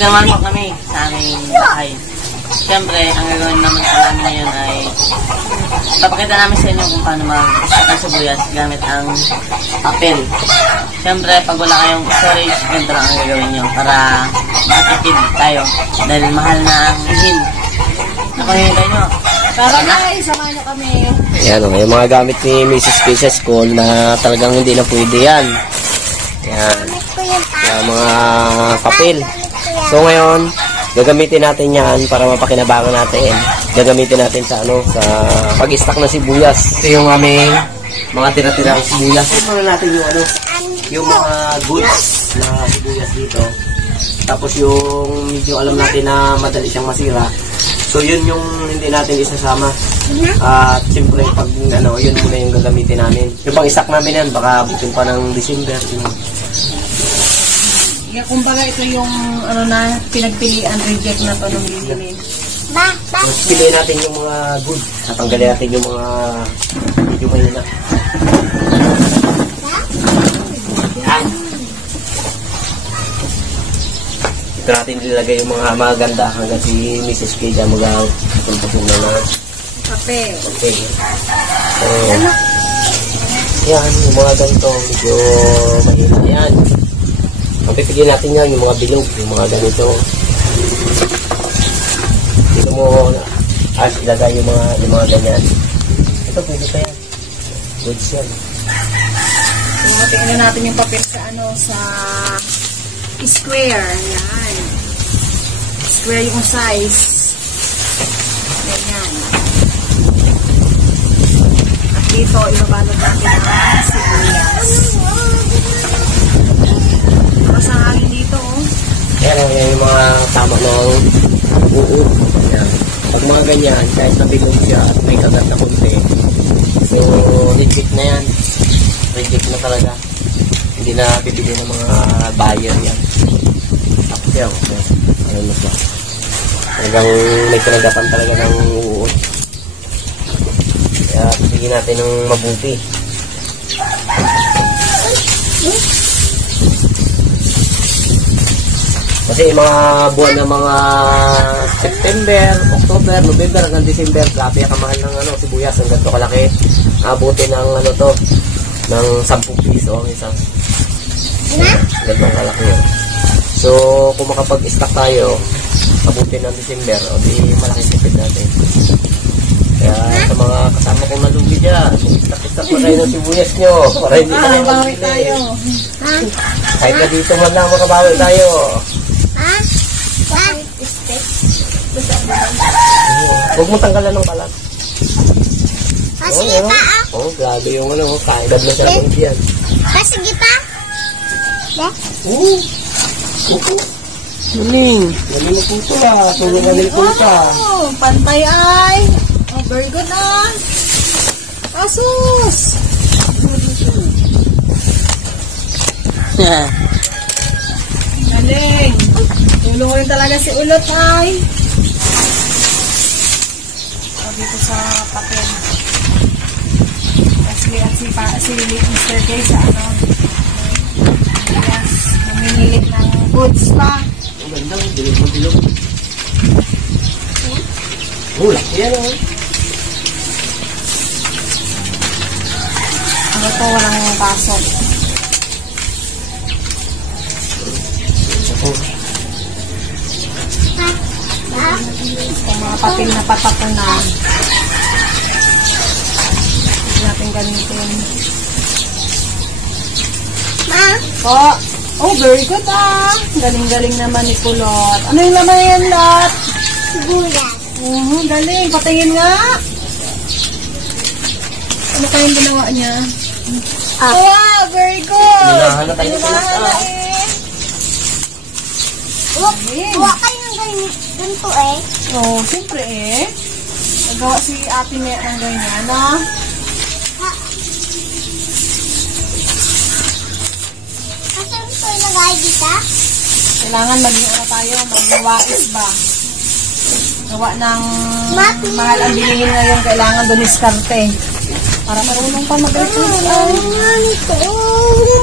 Dito naman po kami sa aming bahay. Siyempre, ang gagawin naman sa namin ngayon ay papakita namin sa inyo kung paano mag-istak ng sibuyas gamit ang papel. Siyempre, pag wala kayong storage, ganito lang ang gagawin nyo para makatipid tayo dahil mahal na ang ihin. Nakuhintay nyo. Tara guys, samahan nyo kami. Ayan o, yung mga gamit ni Mrs. K sa school na talagang hindi na pwede yan. Ayan. Yung mga papel. So ngayon, gagamitin natin yan para mapakinabangan natin. Gagamitin natin sa sa pag-stock ng sibuyas. Ito yung aming mga tira-tirang sibuyas. Ito na natin yung yung mga goods na sibuyas dito. Tapos yung medyo alam natin na madali siyang masira. So yun yung hindi natin isasama. At siyempre pag yun muna yung gagamitin namin. Yung pang-stock namin yan, baka butin pa ng December. Yeah, kumbaga ito yung pinagpilian, reject na to nung bibili. Mas piliin natin yung mga good. Natanggalin natin yung mga medyo mahina. Ito natin nilagay yung mga maganda hanggang si Mrs. K dyan mag-tumpapin na na papel. Okay. So, yan, yung mga ganito medyo mahina yan. Pipigyan natin yan, yung mga bilog, yung mga ganito. Dito mo ilagay yung mga ganyan. Ito pwede pa yan. Goods yan. So, tingnan natin yung papel sa sa square. Yan. Square yung size. Ganyan. At dito, ibabalot natin ang sibuyas. Sa hangin dito, Yan yung mga tama ng buo. Yan. Pag mga ganyan, kahit nabilog siya at may kagat na kunti. So, reject na yan. Reject na talaga. Hindi na bibili ng mga buyer yan. Tapos yan. Ano na siya. Hanggang may kinagapan talaga ng buo. Kaya bibigyan natin ng mabuti. Kasi mga buwan ng mga September, October, November hanggang December, grabe ang kamahal ng sibuyas. Ang ganito kalaki. Abutin ng ng 10 piso ang isang. Ganito kalaki yun. So, kung makapag-stock tayo, abutin ng December, o di malaking tipid natin. Kaya sa mga kasama kong nalugi dyan, stock na kayo ng sibuyas nyo. Para hindi na kayo bawi tayo. Kahit na dito man lang makabawi tayo. Huwag mo tanggalan ng balat. Sige pa Oh, grabe yung kaedad na siya ng diyan. Sige pa. Galing. Galing mo puto Tulong na nilito ka. Pantay ay. Oh, very good Asus. Galing. Tulong rin talaga si Ulot ay. Dito sa papel. Kasi si Mr. K sa yes, namimilit ng goods pa. Ang ganda, bilog. Laki yan Ano to, walang pasok. Kung mga papel na patapo na, hindi natin gamitin. Oh, very good Galing-galing naman ni Kulot. Ano yung laman yan, Lot? Sibuyas. Galing. Patingin nga. Ano kayong ginawa niya? Wow, very good. Lunahan na tayo ni Kulot. Huwag kayo ng ganito Oh, siyempre nagawa si ate Mea ng ganyan, Saan ito ilagay dito? Kailangan maging tayo, magwais ba? Gawa ng mahal ang bilihin ngayon, kailangan dumiskarte. Para marunong pa mag-artist.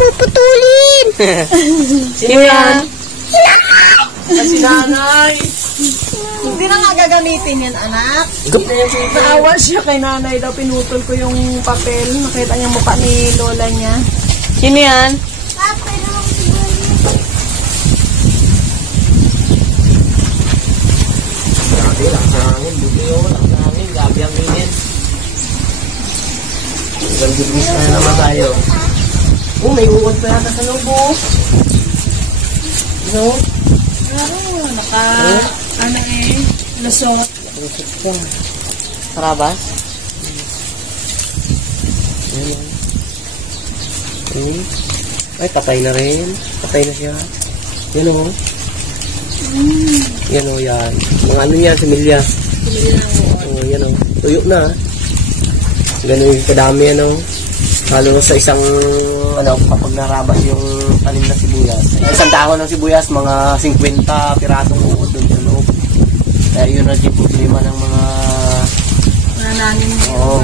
Maputulin! Sino yan? Kasi nanay. Hindi na nga gagamitin yan, anak. Naawa siya kay nanay daw. Pinutol ko yung papel. Nakita niya mukha ni lola niya. Sino yan? Papa, Grabe, lakas ng hangin. Buti yun, lakas ng hangin. Grabe ang init. Gagibis na naman tayo. Oh, may uod pa yata sa loob, oh. No? Ano lusot. Lusot ka. Karabas? Ayan, ay, patay na rin. Patay na siya. Yan o. Yan o, yan. Mga ano yan, similya. O, yan o. Tuyo na. Ganun yung kadami, ano. Lalo sa isang, ano, kapag narabas yung tanim na sibuyas. Isang dahon ng sibuyas, mga 50 piratong uod doon sa loob. Kaya yun na din problema ng mga... Nananim mo. Oo.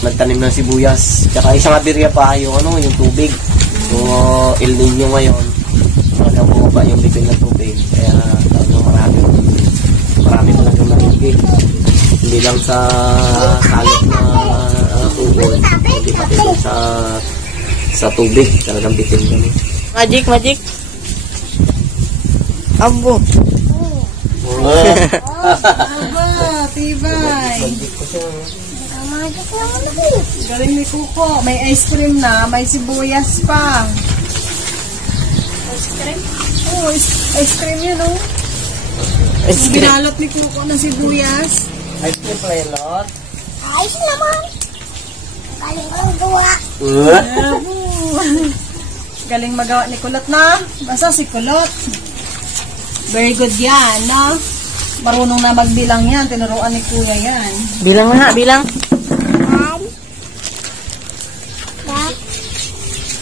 Nagtanim ng sibuyas. Tsaka isang aberya pa yung ano, yung tubig. So, El Nino ngayon. Talagang bumaba yung level ng tubig. Kaya talagang marami talagang nahigig. Hindi lang sa salot na tubol. Hindi pati lang sa tubig. Talagang bitin kami. Magic. Abo. Aba, tibay. Galing ni Kuko. May ice cream na. May sibuyas pa. Ice cream? Oo, ice cream yun, oh. Binalot ni Kuko ng sibuyas. Ice cream pilot. ayos naman. Galing ko lang gawa. Galing magawa ni Kulot na. Basta si Kulot. Very good yan, no? Marunong na magbilang yan. Tinuruan ni Kuya yan. Bilang na, bilang. 1, 2,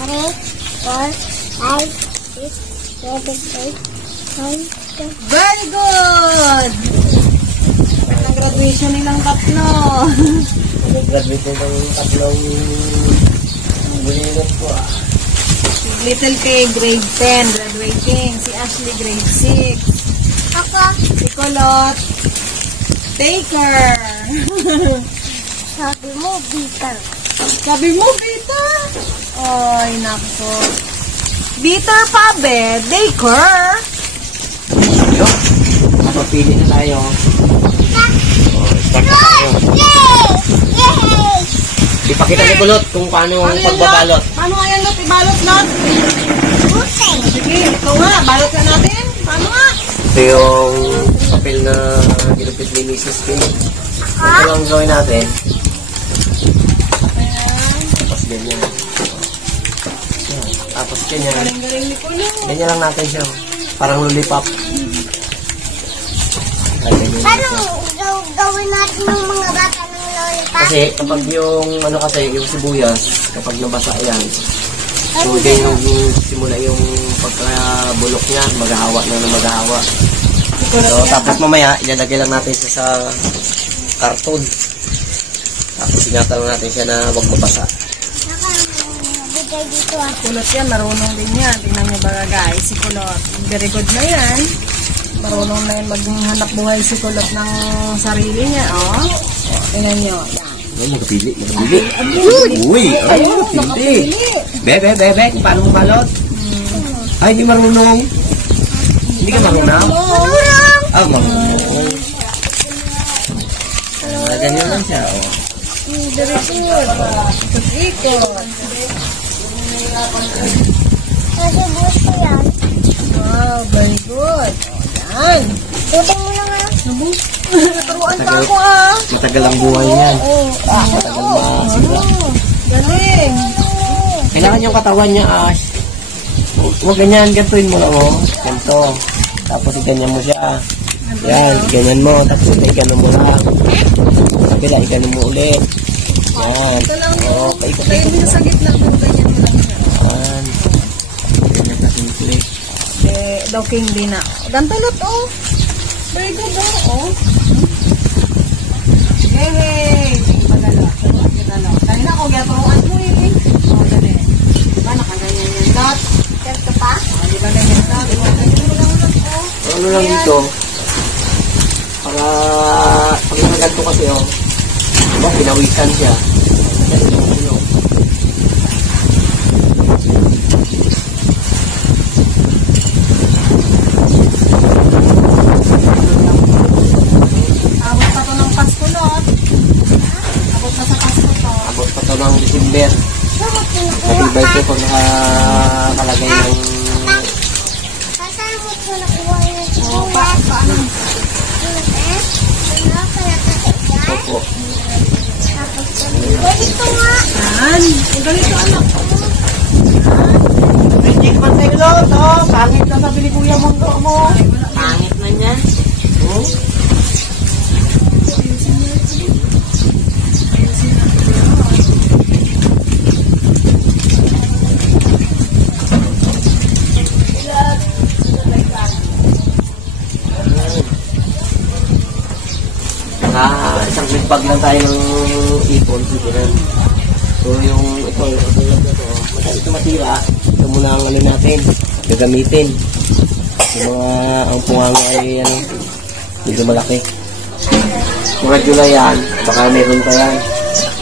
3, 4, 5, 6, 7, 8, 9, 10. Very good! Ang graduation nilang tatlo. Nag-graduate ko ng tatlong bulingot ko. Si Little Kay, grade 10, graduating. Si Ashley, grade 6. Ako, Si Kulot, Taker. sabi mo, bitter. Sabi mo, Peter. Ay, nako. Bitter pa, be. Taker. Yo, napapili na tayo. Start na tayo. Yay! Yay! Ipakita ni Kulot kung paano ang pagbabalot. Paano nga yan, Lot? Ibalot, Lot? Busay. Sige, ikaw nga. Balot ka natin. Paano nga? Ito yung papel na ginupit ni Mrs. Kim. Ito lang gawin natin. Tapos ganyan. Yan. Tapos ganyan. Galing-galing ni Kuya. Ganyan lang natin siya. Parang lollipop. Ganyan. Paano gawin natin yung mga bata ng lollipop? Kasi kapag yung ano kasi yung sibuyas, kapag nabasa yan, so din yung simula yung pagkabulok niya, maghahawa na maghahawa. So tapos mamaya ilalagay lang natin siya sa karton. Tapos ingatan lang natin siya na wag mabasa. Nakabigay dito ah. Kulot yan, marunong din yan. Tingnan niyo ba guys, si Kulot. Very good na yan. Marunong na yan maghanap buhay si Kulot ng sarili niya, oh. Tingnan niyo, yan. Ay, magpili. Uy, ay, magpili. Bebe, kung paano mabalot? Ay, hindi marunong. Hindi ka marunong? Ah, marunong. Ganyan lang siya, oh. Very good. Ikot-ikot. Kasi gusto yan. Wow, very good. O, yan. Tutong mo lang ah. Naturuan pa ako, ah. Matagal ang buhay niyan. Matagal masira. Galing. Kailangan yung katawan niya, Ash. Huwag ganyan, gantuin mo lang, oh. Ganto. Tapos iganyan mo siya. Yan, iganyan mo. Tapos iganyan mo lang. Kabila, iganyan mo ulit. Yan. Ito lang. Oh, paikot. Kaya hindi sa gitna mo, ganyan mo lang siya. Yan. Ganyan ka simple. Daw king din na. Gantulot, oh. Very good, oh. Yay! Padala. Padala. Kanina ako, gaturuan mo, eh. Oh, dali. Diba, nakaganyan yung dot. Ganito pa? Oh, diba ganyan lang dito. Para pag nakaganto kasi diba, pinawisan siya. Abot pa to ng Pasko, Lot. Abot na sa Pasko to. Abot pa to ng December. Matibay ko pag nakakalagay ng Saan mo ito nakuha yung O, paano? opo. Ganito nga. Yan. Ang ganito, anak. Check man tayo to. Pangit na sa Pilikuya mundo mo. Pangit man yan. Isang big bag lang tayo ng ipon. So yung ito madali ito matira. Ito muna ang ano natin, gagamitin. Yung mga ang punganga ay medyo malaki. Mga July yan, baka meron pa yan.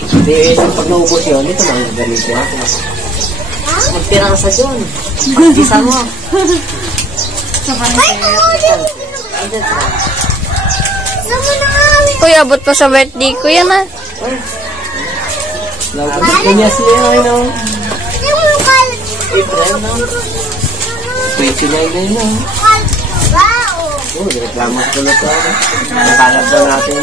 Hindi, pag naubos yun, ito lang gagamitin natin. Magtira ka sa John. Isa mo. Sa kanito. Saan mo nakawin? Kuya, abot pa sa birthday ko yan ah. Gusto niya siya, ano? Hindi mo kalat. April, no? 29 na yun, Wow. reklamo ko na ito. Nakalat daw natin.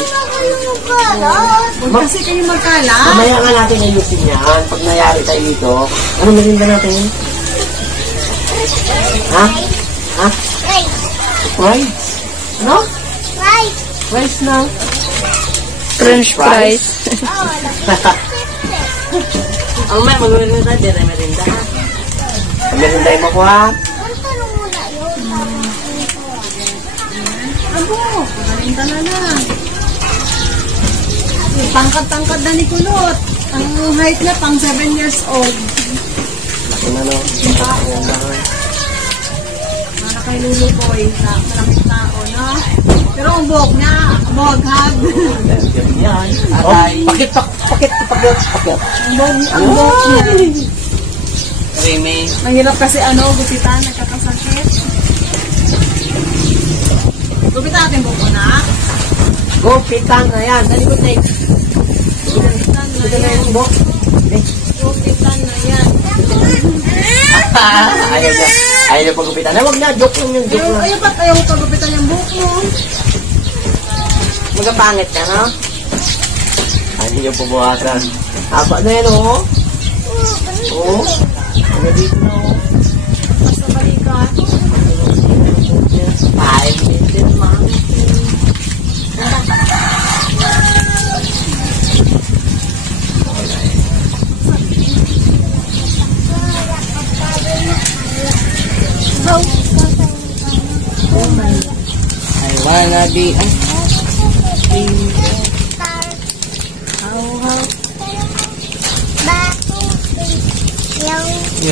Huwag kasi kayo magkala. Mamaya nga natin ayusin yan. Pag nayari tayo dito, ano merinda natin? Ha? Ha? Right. Rice? Ano? Right. Rice na. French fries. Ang may mag-merinda, di rin merinda ha. Pag merinda mo ko ha? Ang tanong mo na yun. Abo, pagalinda na lang. Tangkad-tangkad na ni Kulot. Ang height na pang 7 years old. Laki na no. Ayan na. Mana kay Lulukoy sa malaking tao, no? Pero ang buhok niya, boghag. Yan. Atay. Pakit. Ang buhok niya. Remy. Mahirap kasi gupitan, nagkakasakit. Gupitan natin buko na. Go, pitan na yan. Dali ko take. Gupitan na Ito na yan. yung bok. Gupitan na yan. Ayaw niya. Ayaw niya paggupitan. Huwag na, joke lang yun. Joke lang. Ayaw ba't ayaw ko gupitan yung buhok mo? Magapangit ka, no? Ayaw niya pubuhasan. Haba na yan, oh. Oo. Ano dito na, oh. Basta balikan. 5 minutes, ma'am. I wanna be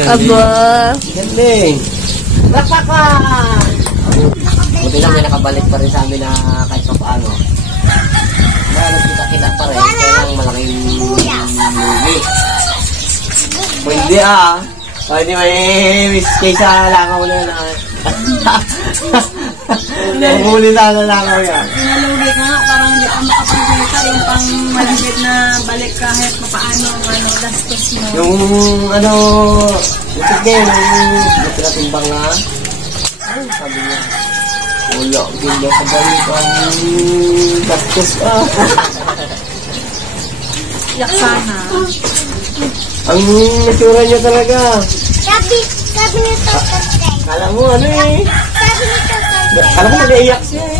Aba. Galing. Lapakan! Buti lang may nakabalik pa rin sa amin na kahit pa paano. Kaya nagkita-kita pa rin. Kaya lang malaking lugi. Pwede hindi may miss case sa langaw na yun. Huli na langaw yan. Nalugi ka nga, parang hindi ka makapagsalita yung pang malibid na balik kahit papaano ang gastos mo. Yung yung tigay, yung pinatimbang nga. Ay, sabi niya. Wala, hindi ka balik ang gastos ka. Yak sana. Ang natura niya talaga. Sabi nito tatay. Kala mo ano eh. Sabi nito tatay. Kala mo mag-iiyak siya eh.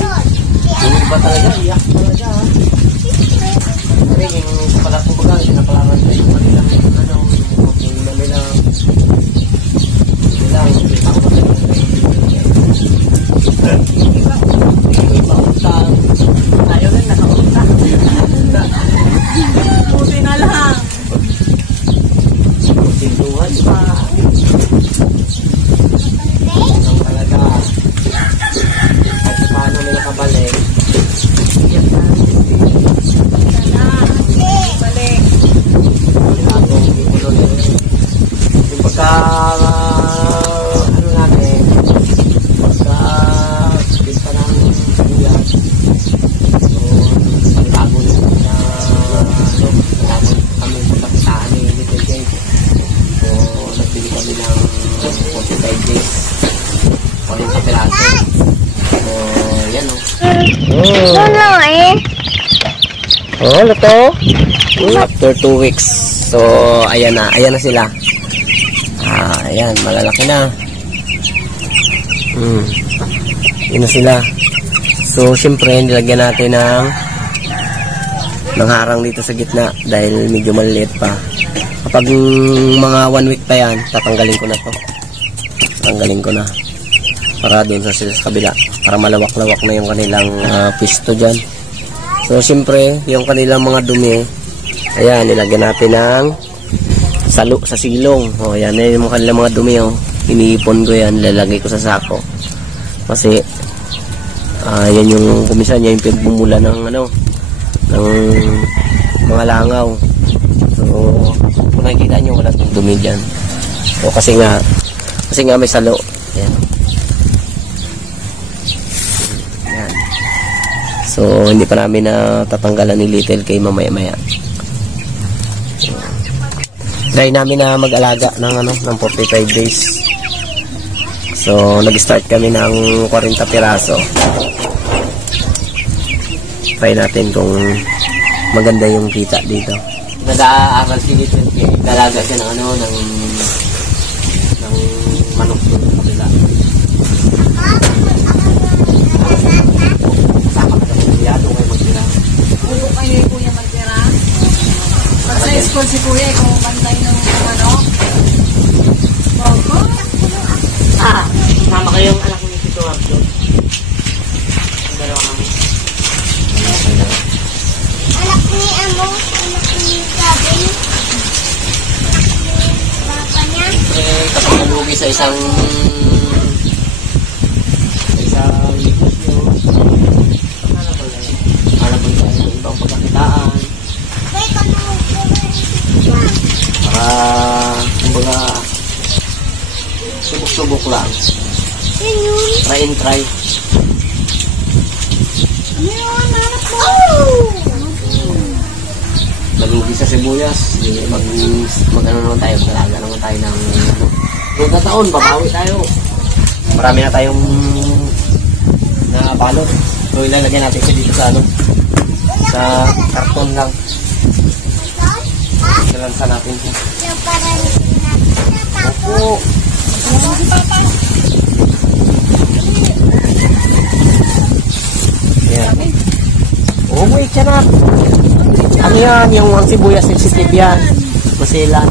Yung iba talaga, iyak talaga. Kasi yung pala kumbaga, pinapalaman sa yung kanilang yung kanilang kita ko iba utang. Tayo rin nakautang. Buti na lang. Sintuhan pa. Ang talaga. At Oh, luto. After 2 weeks. So, ayan na sila. Ayan, malalaki na. Yun na sila. So, syempre, nilagyan natin ng harang dito sa gitna dahil medyo maliit pa. Kapag mga 1 week pa yan, tatanggalin ko na to. Tanggalin ko na. Para doon sa kabila. Para malawak-lawak na yung kanilang pisto dyan. So, syempre, yung kanilang mga dumi, ayan, nilagyan natin ng salo sa silong. O, ayan, yung kanilang mga dumi, iniipon ko yan, lalagay ko sa sako. Kasi, yan yung kumisan niya, yung pinagmumula ng mga langaw. So, kung nakikita nyo, wala itong dumi dyan. So, kasi nga may salo. Ayan. Ayan. So, hindi pa namin tatanggalan ni Little kay mamaya-maya. So, try namin na mag-alaga ng 45 days. So, nag-start kami ng 40 piraso. Try natin kung maganda yung kita dito. Nag-aaral si Little kay dalaga siya ng manok doon sa kabila. Sama ka sa kuya, doon kayo magtira. Ulo kayo yung kuya magtira. Pag sa school si kuya, kung bantay ng Bogo. Sama kayong anak ni Tito Abdo. Ang dalawa kami. Anak ni anak ni Gabi. Papa niya. Kapag nalugi sa isang negosyo, hanap mo tayo ng ibang pagkakitaan para kumbaga subok-subok lang. Try and try. Nalugi sa sibuyas, mag-ano naman tayo, mag-alaga naman tayo ng taon, babawi tayo. Marami na tayong nabalot. So ilalagyan natin siya dito sa karton lang. Ilansa natin siya. Opo. Ayan. Oh, wait, siya na. Ano yan? Yung ang sibuyas sensitive yan. Masilan.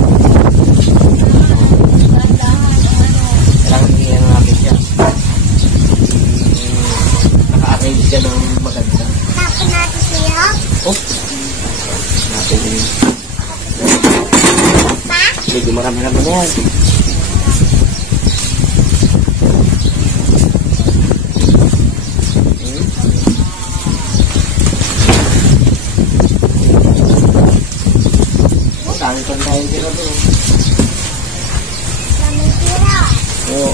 Kailangan hingyan natin siya. Naka-arrange siya ng maganda. Tapos natin siya. Oh. Natin yun. Medyo marami-rami na yan. Dami kang dahil sila doon. Dami sila. Oo.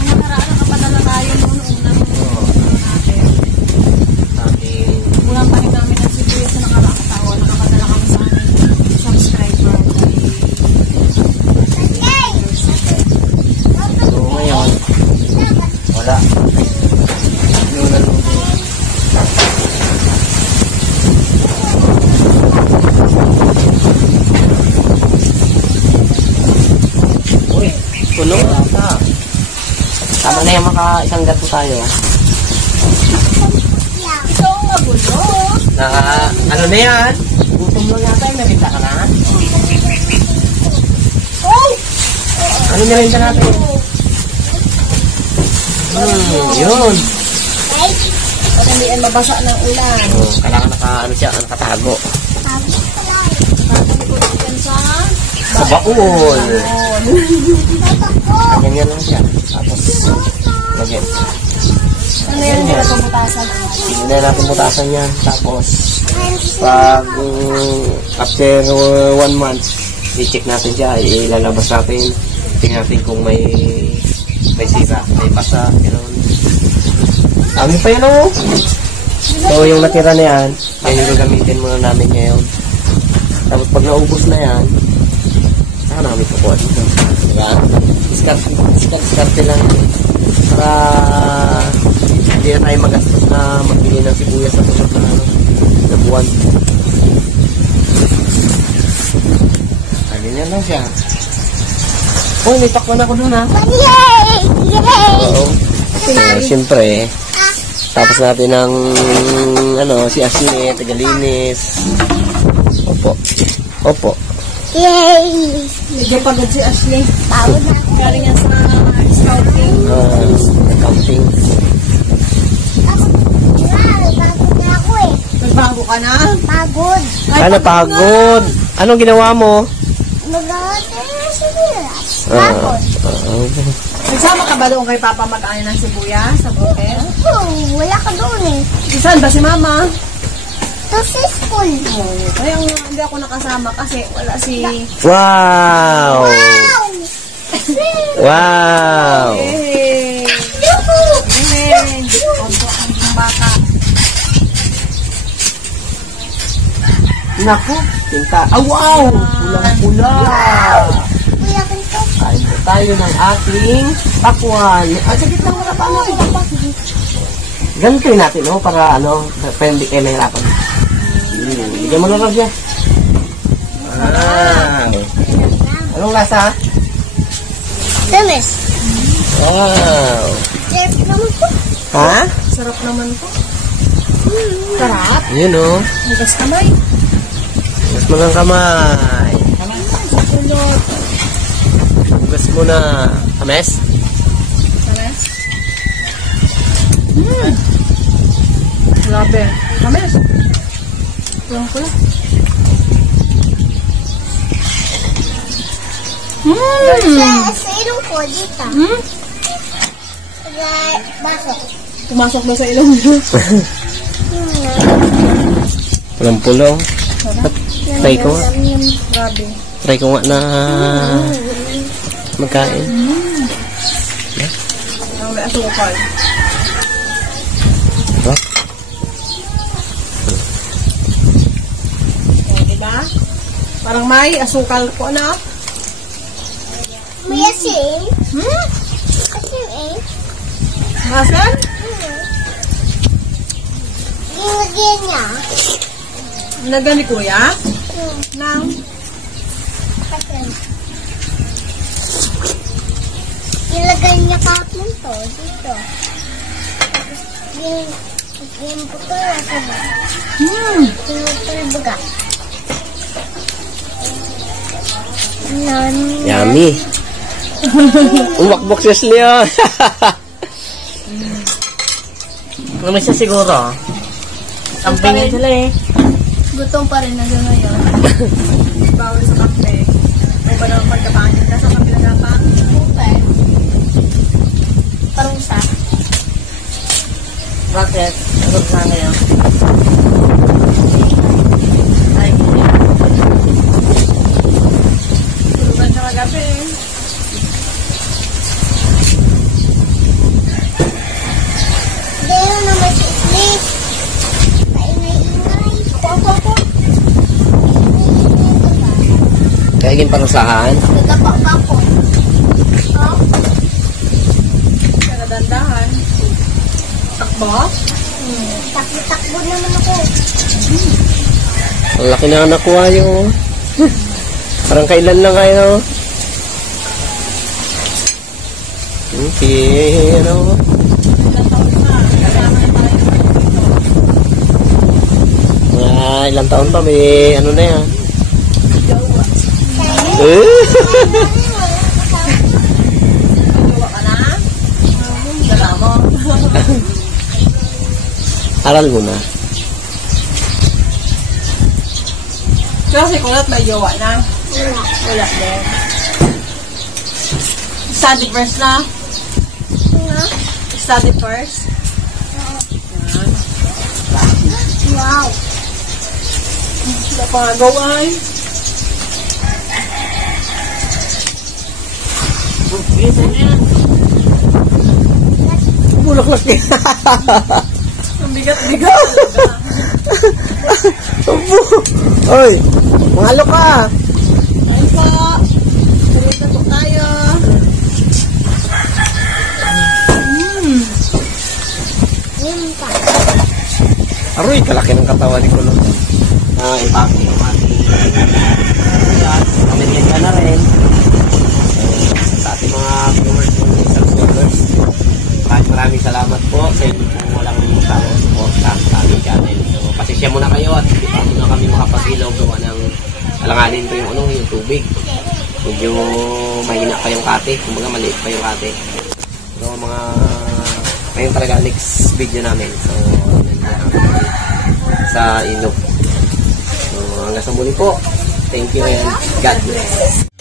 Nakaraan nakapadala tayo noon unang natin. Ulang pa rin namin ang sibuyas sa nakakataon. Nakapadala kami sa aming subscriber. So ngayon, wala. Yung nalugi. Uy, tulong ka. Tama na yung isang gato tayo. Ito ang magulo. Ano na yan? Gutom lang yata yung nakita ka na? Ano nilayin natin? Yun. At hindi ay mabasa ng ulan. Kailangan nakatago. Tatakot yan sa Sa baul. Ganyan lang siya. Tapos, lagyan. ano yan nila itong butasan? Hindi na natin butasan yan. Tapos, pag after 1 month, i-check natin siya. Ilalabas natin. Tingnan natin kung may sira, may basa, gano'n. Amin pa yun o. So, yung natira na yan, yan yung gagamitin muna namin ngayon. Tapos pag naubos na yan, saka namin kukuha dito. Diba? Discard lang. Para Hindi na tayo magastos na magbili ng sibuyas sa sunod na buwan. Ganyan lang siya. Oh, may takpan ako dun ha. Yay! Yay! Oo. Siyempre, tapos natin ng si Ashley, tagalinis. Opo. Opo. Yay! Medyo pagod si Ashley. Pagod na. Galing yan sa scouting. Accounting. Pagod na ako eh. Nagbago ka na? Pagod. Ano, pagod? Anong ginawa mo? Mag-aatay na sibuyas. Pagod. Nagsama ka ba doon kay Papa mag-ano ng sibuyas sa bukid? Wala ka doon eh. Saan ba si Mama? Ito sa school. Kaya nga hindi ako nakasama kasi wala si... Wow! Wow! Hey! Hey! Opo, ang bata. Naku, tinta. Ah, wow! Pulang-pula! Kuya kanto. Kain po tayo ng aking pakwan. Sige lang, wala pa ako. Ganitoy natin, para hindi kayo nahirapan. Bigyan mo na lang siya. Anong lasa? Tamis. Wow! Sarap naman po. Ha? Sarap naman po. Sarap. Yun Hugas kamay. Hugas mo ng kamay. Sunod. Hugas mo na. Kames? Kames? Grabe. Kames. Pulang pula. Sa ilong ko dito. Basok. Pumasok na sa ilong mo. Pulang-pulong. Try ko nga. Grabe. Try ko nga na magkain. Ang may asukal. Diba? Diba? Parang may asukal po na. May asin. Asin eh. Masan? Ginagyan niya. Nagani kuya? Nang? Asin. Nilagay niya kapon to. Dito. Yung puto na sa ba? Tinutulbaga. Yummy. Umakbok siya sila. Naman siya siguro. Campingin sila eh. Gutom pa rin na ngayon. Bawal sa kape. O ba naman pagkapanin ka sa kabila na pa? Okay. Parusa. Bakit? Sagot na kayo. Ay, Tulugan siya kagabi. Dero naman si Smith. Paingay-ingay. Ako. Kaigin parusahan. Nagtapak pa ako. Oh. Nagadandahan. Takbo? Takbo naman ako. Ang laki na nakuha yung... Parang kailan lang kayo. Okay, ilang taon pa may na yan. Gawa ka na? Dala mo. Aral mo na. Kasi kulat may gawa na. Wala din. Study first na. Study first. Wow. Wala pa nga gaway. Bulaklak niya. Ang bigat-bigat. Oy, mahalo ka. Ayun po. Sarita po tayo. Aroy, kalaki ng katawan ni Kulot. Ipake yung ating pamilyan ka na rin. Sa ating mga viewers and subscribers, maraming salamat po sa inyo kung walang support sa aming channel. So, pasisya muna kayo at hindi pa muna kami makapagilaw gawa ng alanganin ko yung tubig. Medyo mahina pa yung kate, kumbaga maliit pa yung kate. So, ngayon talaga next video namin. So, sa ilog. So, hanggang sa muli po. Thank you and God bless.